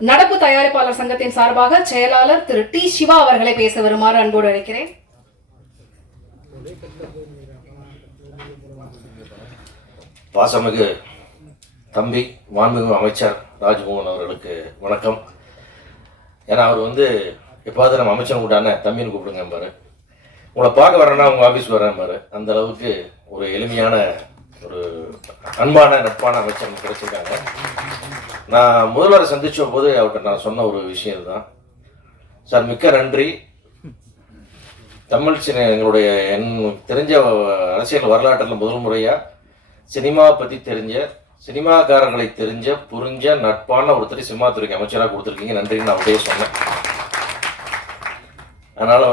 நடப்பு தயாரிப்பாளர் சங்கத்தின் சார்பாக செயலாளர் திரு டி சிவா அவர்களை பேச வருமாறு அன்போடு அழைக்கிறேன். பாசமிகு தம்பி மாண்புமிகு அமைச்சர் ராஜ்மோகன் அவர்களுக்கு வணக்கம். ஏன்னா அவர் எப்பாவது நம்ம அமைச்சர் கூட்டான தம்பின்னு கூப்பிடுங்க பாரு, உங்களை பார்க்க வரேன்னா உங்கள் ஆஃபீஸ் வரேன் பாரு, அந்த அளவுக்கு ஒரு எளிமையான ஒரு அன்பான நட்பான அமைச்சர் கிடைச்சிருக்காங்க. நான் முதல்வரை சந்திச்ச போது அவர்கிட்ட நான் சொன்ன ஒரு விஷயம் தான், சார் மிக்க நன்றி, தமிழ் எங்களுடைய தெரிஞ்ச அரசியல் வரலாற்றில் முதல் முறையாக சினிமா பற்றி தெரிஞ்ச சினிமாக்காரர்களை புரிஞ்ச நட்பான ஒருத்தர் சினிமாத்துறைக்கு அமைச்சராக கொடுத்துருக்கீங்க, நன்றின்னு நான் அப்படியே சொன்னேன். அதனால்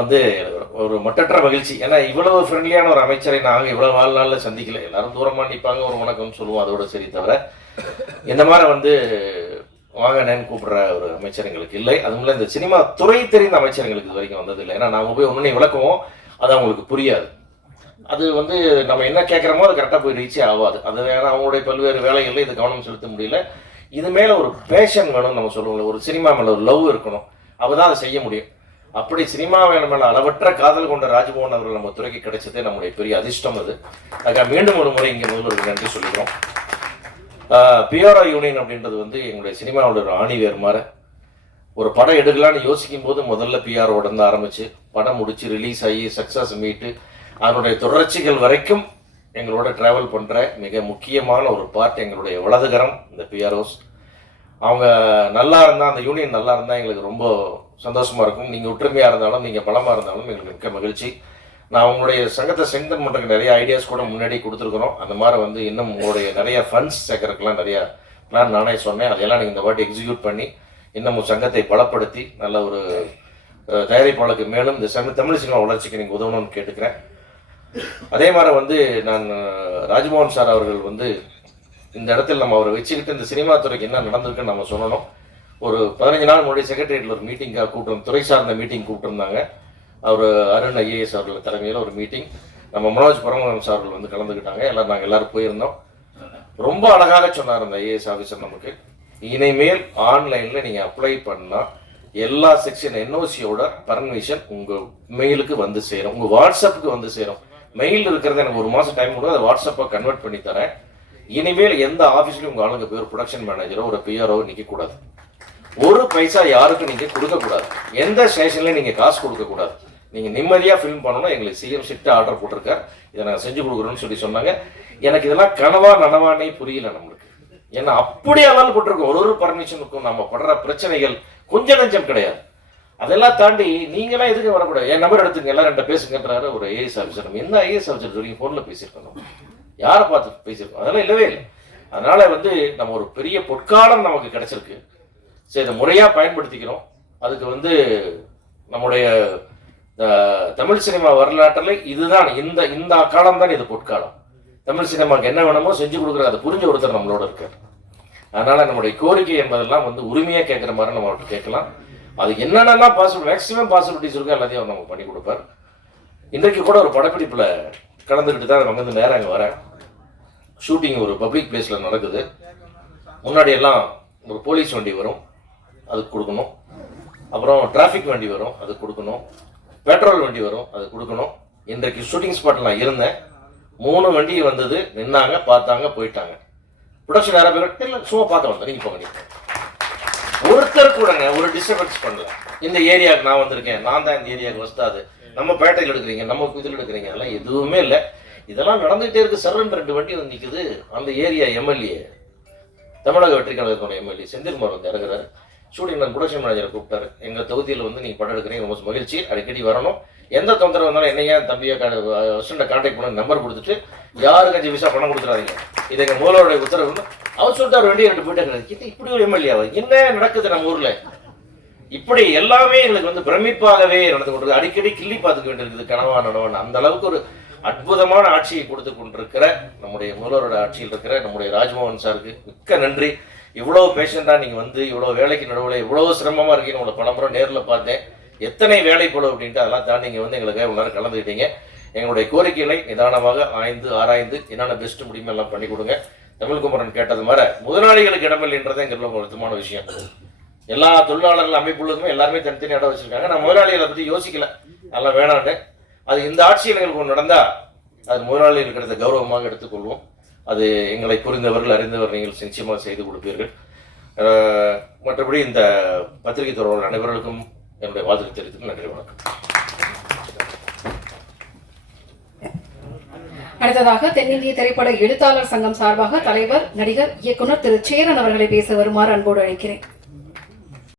ஒரு மட்டற்ற மகிழ்ச்சி. ஏன்னா இவ்வளவு ஃப்ரெண்ட்லியான ஒரு அமைச்சரை நாங்கள் இவ்வளோ வாழ்நாளில் சந்திக்கல. எல்லாரும் தூரமாக நிற்பாங்க, ஒரு வணக்கம் சொல்லுவோம், அதோட சரி. தவிர இந்த மாதிரி வாங்க நேன்னு கூப்பிடுற ஒரு அமைச்சர் எங்களுக்கு இல்லை. அதுவும் இந்த சினிமா துறை தெரிந்த அமைச்சர் எங்களுக்கு இது வரைக்கும் வந்ததில்லை. ஏன்னா நாங்கள் போய் ஒன்றுனே விளக்குவோம், அது அவங்களுக்கு புரியாது. அது நம்ம என்ன கேட்குறோமோ அது கரெக்டாக போய் ரீச்சே ஆகாது. அது ஏன்னா அவங்களுடைய பல்வேறு வேலைகளில் இது கவனம் செலுத்த முடியல. இது மேலே ஒரு பேஷன் வேணும்னு நம்ம சொல்லுவோம், ஒரு சினிமா மேலே ஒரு லவ் இருக்கணும், அப்போ தான் அதை செய்ய முடியும். அப்படி சினிமா மேலே அளவற்ற காதல் கொண்ட ராஜ்மோகன் அவர்கள் நம்ம துறைக்கு கிடைச்சதே நம்முடைய பெரிய அதிர்ஷ்டம். அதுக்காக மீண்டும் ஒரு முறை இங்கே முதல்வருக்கு நன்றி சொல்லிக்கிறோம். பிஆர்ஓ யூனியன் அப்படின்றது எங்களுடைய சினிமாவோட ஒரு ஆணிவேர் மாதிரி. ஒரு படம் எடுக்கலான்னு யோசிக்கும் போது முதல்ல பிஆர்ஓட இருந்து ஆரம்பிச்சு படம் முடிச்சு ரிலீஸ் ஆகி சக்ஸஸ் மீட்டு அதனுடைய தொடர்ச்சிகள் வரைக்கும் எங்களோட டிராவல் பண்ணுற மிக முக்கியமான ஒரு பார்ட் எங்களுடைய வலதுகரம் இந்த பிஆர்ஓஸ். அவங்க நல்லா இருந்தால், அந்த யூனியன் நல்லா இருந்தால் எங்களுக்கு ரொம்ப சந்தோஷமாக இருக்கும். நீங்கள் ஒற்றுமையாக இருந்தாலும், நீங்கள் பலமாக இருந்தாலும் எங்களுக்கு மிக்க மகிழ்ச்சி. நான் உங்களுடைய சங்கத்தை ஸ்ட்ரெங்தன் பண்ணுறதுக்கு நிறைய ஐடியாஸ் கூட முன்னாடி கொடுத்துருக்குறோம். அந்த மாதிரி இன்னும் உங்களுடைய நிறைய ஃபண்ட்ஸ் சேர்க்கறதுக்கெல்லாம் நிறையா பிளான் நானே சொன்னேன். அதையெல்லாம் நீங்கள் இந்த வாட்டி எக்ஸிக்யூட் பண்ணி இன்னும் சங்கத்தை பலப்படுத்தி நல்ல ஒரு தயாரிப்பாளருக்கு மேலும் இந்த தமிழ் சினிமா வளர்ச்சிக்கு நீங்கள் உதவணும்னு கேட்டுக்கிறேன். அதே மாதிரி நான் ராஜ்மோகன் சார் அவர்கள் இந்த இடத்துல நம்ம அவரை வச்சுக்கிட்டு இந்த சினிமா துறைக்கு என்ன நடந்திருக்குன்னு நம்ம சொல்லணும். ஒரு 15 நாள் முன்னாடி செக்ரட்டரியேட்டில் ஒரு மீட்டிங்காக கூப்பிட்டு, துறை சார்ந்த மீட்டிங் கூப்பிட்டுருந்தாங்க. அவர் அருண் ஐஏஎஸ் அவர்கள் தலைமையில் ஒரு மீட்டிங், நம்ம மனோஜ் பரமஹம்ச சார் அவர்கள் கலந்துக்கிட்டாங்க. நாங்கள் எல்லாரும் போயிருந்தோம். ரொம்ப அழகாக சொன்னார் அந்த ஐஏஎஸ் ஆஃபீஸர், நமக்கு இனிமேல் ஆன்லைனில் நீங்கள் அப்ளை பண்ணால் எல்லா செக்ஷன் என்ஓசியோட பர்மிஷன் உங்கள் மெயிலுக்கு சேரும், உங்கள் வாட்ஸ்அப்புக்கு சேரும். மெயில் இருக்கிறத எனக்கு ஒரு மாதம் டைம் கொடுத்து அதை வாட்ஸ்அப்பை கன்வெர்ட் பண்ணி தரேன். இனிமேல் எந்த ஆஃபீஸ்லையும் உங்கள் ஆளுங்க போய் ஒரு ப்ரொடக்ஷன் மேனேஜரோ ஒரு பிஆர்ஓ நிற்கக்கூடாது, ஒரு பைசா யாருக்கும் நீங்கள் கொடுக்கக்கூடாது, எந்த ஸ்டேஷன்லையும் நீங்கள் காசு கொடுக்கக்கூடாது. நீங்கள் நிம்மதியாக ஃபில்ம் பண்ணணும். எங்களுக்கு சிஎம் சிட்டு ஆர்டர் போட்டிருக்கார், இதை நாங்கள் செஞ்சு கொடுக்குறோன்னு சொன்னாங்க. எனக்கு இதெல்லாம் கனவா நனவானே புரியல நம்மளுக்கு. ஏன்னா அப்படியே அளவு போட்டிருக்கோம். ஒரு பர்மிஷனுக்கும் நம்ம படுற பிரச்சனைகள் கொஞ்சம் நஞ்சம் கிடையாது. அதெல்லாம் தாண்டி நீங்களாம் எதுக்கு வரக்கூடாது, என் நம்பர் எடுத்துங்க, எல்லாம் ரெண்டு பேசுங்கன்றாரு ஒரு ஐஏஎஸ் ஆஃபீஸர். நம்ம என்ன ஐஏஎஸ் ஆஃபீஸர் சொல்லி ஃபோனில் பேசியிருக்கோம், யாரை பார்த்து பேசியிருக்கோம், அதெல்லாம் இல்லவே இல்லை. அதனால நம்ம ஒரு பெரிய பொற்காலம் நமக்கு கிடைச்சிருக்கு. சரி, இதை முறையாக பயன்படுத்திக்கிறோம். அதுக்கு நம்முடைய தமிழ் சினிமா வரலாற்றில் இதுதான் இந்த காலம் தான் இது பொற்காலம். தமிழ் சினிமாவுக்கு என்ன வேணுமோ செஞ்சு கொடுக்குற அதை புரிஞ்ச ஒருத்தர் நம்மளோட இருக்கார். அதனால நம்முடைய கோரிக்கை என்பதெல்லாம் உரிமையாக கேட்குற மாதிரி நம்ம அவர்கிட்ட கேட்கலாம். அது என்னென்னலாம் மேக்ஸிமம் பாசிபிலிட்டிஸ் இருக்கோ எல்லாத்தையும் நம்ம பண்ணி கொடுப்பார். இன்றைக்கு கூட ஒரு படப்பிடிப்பில் கலந்துக்கிட்டு தான் நம்ம நேரம் அங்கே வரேன். ஷூட்டிங் ஒரு பப்ளிக் பிளேஸில் நடக்குது. முன்னாடி எல்லாம் ஒரு போலீஸ் வண்டி வரும், அதுக்கு கொடுக்கணும். அப்புறம் டிராஃபிக் வண்டி வரும், அதுக்கு கொடுக்கணும். பெட்ரோல் வண்டி வரும், அது கொடுக்கணும். இன்றைக்கு ஷூட்டிங் ஸ்பாட்டில் நான் இருந்தேன். 3 வண்டி நின்னாங்க, பார்த்தாங்க, போயிட்டாங்க. ப்ரொடக்ஷன் யாரா பேர் இல்லை, சும்மா பார்க்க வந்தேன், நீங்கள் போங்க. ஒருத்தர் கூடங்க ஒரு டிஸ்டர்பன்ஸ் பண்ணல. இந்த ஏரியாவுக்கு நான் வந்திருக்கேன், நான் தான் இந்த ஏரியாவுக்கு வஸ்தாது, நம்ம பேட்டையில் எடுக்கிறீங்க, நம்ம இதில் எடுக்கிறீங்க, அதெல்லாம் எதுவுமே இல்லை. இதெல்லாம் நடந்துகிட்டே இருக்கு. சரண் 2 வண்டி நிற்குது. அந்த ஏரியா எம்எல்ஏ, தமிழக வெற்றி கழகத்தோட எம்எல்ஏ செந்தில்குமார் இறங்குறாரு. ஷூட்டிங் நான் ப்ரொடக்ஷன் மேனேஜரை கூப்பிட்டாரு. எங்கள் தொகுதியில் நீங்கள் படம் எடுக்கிறீங்க, ரொம்ப மகிழ்ச்சி, அடிக்கடி வரணும், எந்த தொந்தரவு வந்தாலும் என்னையா தம்பியை அசிஸ்டண்ட்டை கான்டாக்ட் பண்ண நம்பர் கொடுத்துட்டு யாருக்கு 5 பைசா பணம் கொடுத்துறாதீங்க, இது எங்கள் முதல்வருடைய உத்தரவு. அவர் சொல்லிட்டு அவர் வண்டி 2 போயிட்டு இப்படி ஒரு எம்எல்ஏவா என்ன நடக்குது நம்ம ஊரில்? இப்படி எல்லாமே எங்களுக்கு பிரமிப்பாகவே நடந்து கொண்டிருக்கு. அடிக்கடி கிள்ளி பார்த்துக்க வேண்டியிருக்குது, கனவா நனவான. அந்த அளவுக்கு ஒரு அற்புதமான ஆட்சியை கொடுத்து கொண்டிருக்கிற நம்முடைய முதல்வரோட ஆட்சியில் இருக்கிற நம்முடைய ராஜ்மோகன் சாருக்கு மிக்க நன்றி. இவ்வளோ பேஷண்டாக நீங்கள் இவ்வளோ வேலைக்கு நடுவில் இவ்வளோ சிரமமாக இருக்கீங்க. உங்களை பலமுறை நேரில் பார்த்தேன், எத்தனை வேலை போடும் அப்படின்ட்டு. அதெல்லாம் தாண்டி நீங்கள் எங்களுக்கு இவ்வளோ நேரம் கலந்துக்கிட்டீங்க. எங்களுடைய கோரிக்கைகளை நிதானமாக ஆராய்ந்து என்னென்ன பெஸ்ட் முடியுமோ எல்லாம் பண்ணி கொடுங்க. தமிழ்குமரன் கேட்டது மாதிரி முதலாளிகளுக்கு இடமில்லைன்றதே எங்களுக்கு ஒரு முக்கியமான விஷயம். எல்லா தொழிலாளர்கள் அமைப்புகளுமே எல்லாருமே தனித்தனி இடம் வச்சிருக்காங்க. நான் முதலாளிகளை பற்றி யோசிக்கல, அதெல்லாம் வேணான்னு. அது இந்த ஆட்சி எங்களுக்கு ஒன்று நடந்தா அது முதலாளிகளுக்கு கிடைத்த கௌரவமாக எடுத்துக்கொள்வோம். அது எங்களை புரிந்தவர்கள் அறிந்தவர் நீங்கள் நிச்சயமாக செய்து கொடுப்பீர்கள். மற்றபடி இந்த பத்திரிகை தொடர்பாளர் அனைவர்களுக்கும் என்னுடைய வாழ்த்து தெரிவித்து நன்றி, வணக்கம். அடுத்ததாக தென்னிந்திய திரைப்பட எழுத்தாளர் சங்கம் சார்பாக தலைவர், நடிகர், இயக்குனர் திரு சேரன் அவர்களை பேச வருமாறு அன்போடு அழைக்கிறேன்.